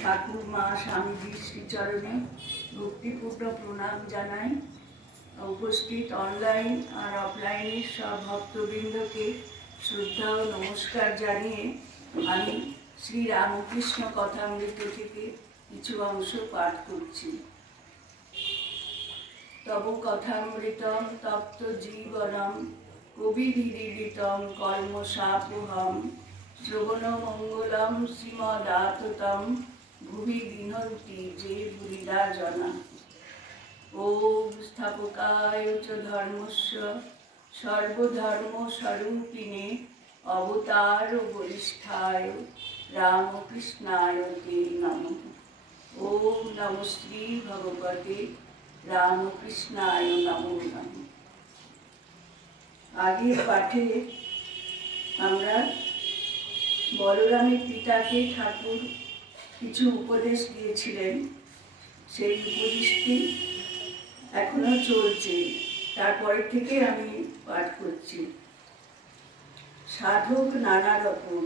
ঠাকুর মা স্বামীজির শ্রীচরণে ভক্তিপূর্ণ প্রণাম জানাই। উপস্থিত অনলাইন আর অফলাইনের সব ভক্তবৃন্দকে শ্রদ্ধা ও নমস্কার জানিয়ে আমি শ্রী রামকৃষ্ণ কথামৃত থেকে কিছু অংশ পাঠ করছি। তব কথামৃতম তপ্ত জীবনম কবিভিদিতম কর্মসাপোহম শ্রবণ মঙ্গলম শ্রীমদাততম ভুবি বিনন্তি যে ভুরিদা জনা। ওম স্থাপকায় চ ধর্মস্য সর্বধর্ম স্বরূপিণে অবতার বরিষ্ঠায় রামকৃষ্ণায় তে নমঃ। ওম নমঃ শ্রী ভগবতে রামকৃষ্ণায় নমো নমঃ। আগের পাঠে আমরা বলরামের পিতাকে ঠাকুর কিছু উপদেশ দিয়েছিলেন, সেই উপদেশটি এখনো চলছে। তারপরের থেকে আমি পাঠ করছি। সাধক নানা রকম,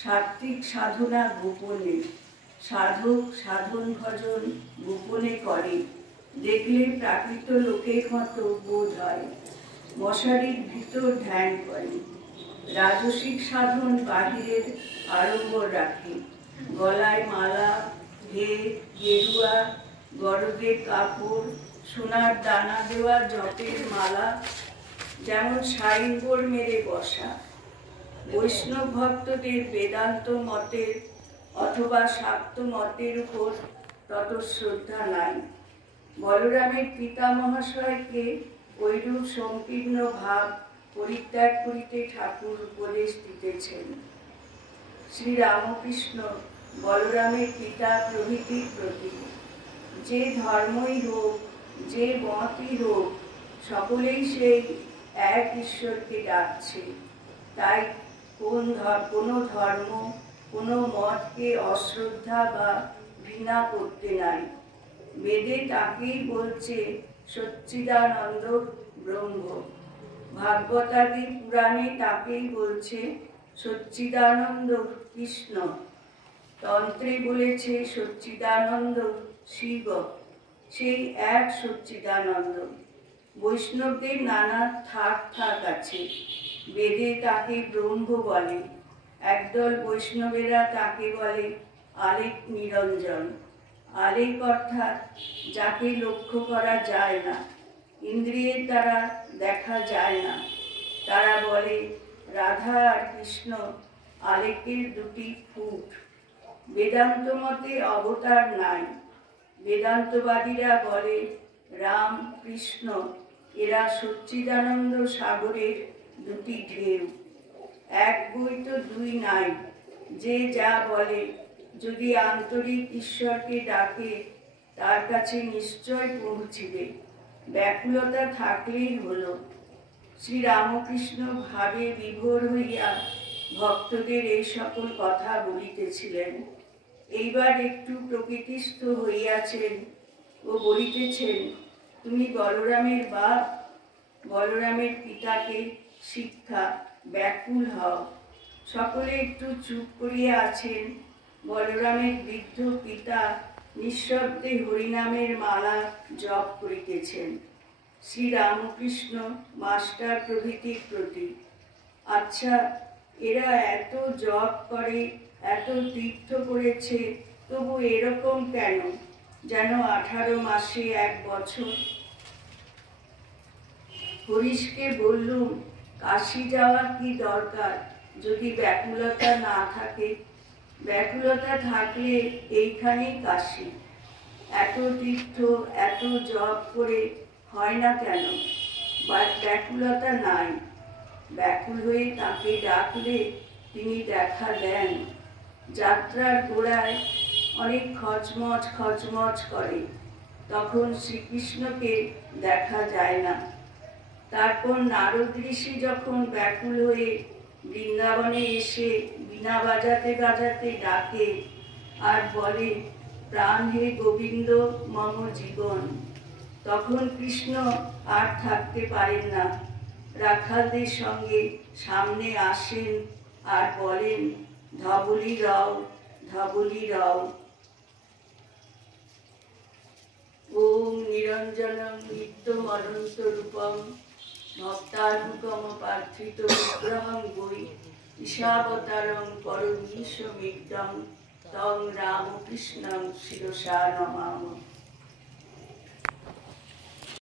সাত্ত্বিক সাধনা গোপনে, সাধক সাধন ভজন গোপনে করে, দেখলে প্রাকৃত লোকের মতো বোধ হয়, মশারির ভিতর ধ্যান করে। রাজসিক সাধন বাহিরের আড়ম্বর রাখে, গলায় মালা, ভেদ, গেরুয়া, গরদের কাপড়, সোনার দানা দেওয়া জপের মালা, যেমন সাইনবোর্ড মেরে বসা। বৈষ্ণব ভক্তদের বেদান্ত মতের অথবা শাক্ত মতের উপর তত শ্রদ্ধা নাই। বলরামের পিতা মহাশয়কে ঐরূপ সংকীর্ণ ভাব পরিত্যাগ করিতে ঠাকুর উপদেশ দিতেছেন। শ্রী রামকৃষ্ণ বলরামের পিতা প্রভৃতির প্রতি যে ধর্মই হোক, যে মতই হোক, সকলেই সেই এক ঈশ্বরকে ডাকছে। তাই কোনো ধর্ম, কোনো মতকে অশ্রদ্ধা বা ঘৃণা করতে নাই। বেদে তাকেই বলছে সচ্চিদানন্দ ব্রহ্ম, ভাগবতাদি পুরাণে তাকেই বলছে সচ্চিদানন্দ কৃষ্ণ, তন্ত্রে বলেছে সচ্চিদানন্দ শিব, সেই এক সচ্চিদানন্দ। বৈষ্ণবদের নানা থাক আছে। বেদে তাকে ব্রহ্ম বলে, একদল বৈষ্ণবেরা তাকে বলে আলেক নিরঞ্জন। আলেক অর্থাৎ যাকে লক্ষ্য করা যায় না, ইন্দ্রিয়ের দ্বারা দেখা যায় না। তারা বলে রাধা আর কৃষ্ণ আলেকের দুটি ফুট। বেদান্ত মতে অবতার নাই। বেদান্তবাদীরা বলে রাম কৃষ্ণ এরা সচ্চিদানন্দ সাগরের দুটি ঢেউ, এক বই তো দুই নাই। যে যা বলে, যদি আন্তরিক ঈশ্বরকে ডাকে তার কাছে নিশ্চয় পৌঁছিবে, ব্যাকুলতা থাকলেই হলো। শ্রী রামকৃষ্ণ ভাবে বিভোর হইয়া ভক্তদের এই সকল কথা বলিতেছিলেন। এইবার একটু প্রকৃতিস্থ হইয়াছেন ও বলিতেছেন, তুমি বলরামের বাপ, বলরামের পিতাকে শিক্ষা, ব্যাকুল হও। সকলে একটু চুপ করিয়া আছেন। বলরামের বৃদ্ধ পিতা নিঃশব্দে হরিনামের মালা জপ করিতেছেন। শ্রী রামকৃষ্ণ মাস্টার প্রভৃতির প্রতি, আচ্ছা এরা এত জপ করে, এত তীর্থ করেছে, তবু এরকম কেন, যেন 18 মাসে 1 বছর। হরিশকে বললুম, কাশি যাওয়া কি দরকার যদি ব্যাকুলতা না থাকে? ব্যাকুলতা থাকলে এইখানেই কাশি। এত তীর্থ, এত জপ করে হয় না কেন? ব্যাকুলতা নাই। ব্যাকুল হয়ে তাকে ডাকলে তিনি দেখা দেন। যাত্রার গোড়ায় অনেক খচমচ করে, তখন শ্রীকৃষ্ণকে দেখা যায় না। তারপর নারদ ঋষি যখন ব্যাকুল হয়ে বৃন্দাবনে এসে বীণা বাজাতে বাজাতে ডাকে আর বলে প্রাণ হে গোবিন্দ মম জীবন, তখন কৃষ্ণ আর থাকতে পারেন না। রাখালদের সঙ্গে সামনে আসেন আর বলেন ধবলি রও ধবলি রাও। ওম নিরঞ্জনং নিত্যম অনন্ত রূপম ভক্তানুগম পার্থিত বিগ্রহং বৈ ঈশাবতারং পরমীশমিদং তং রামকৃষ্ণং শিরসা নমামি।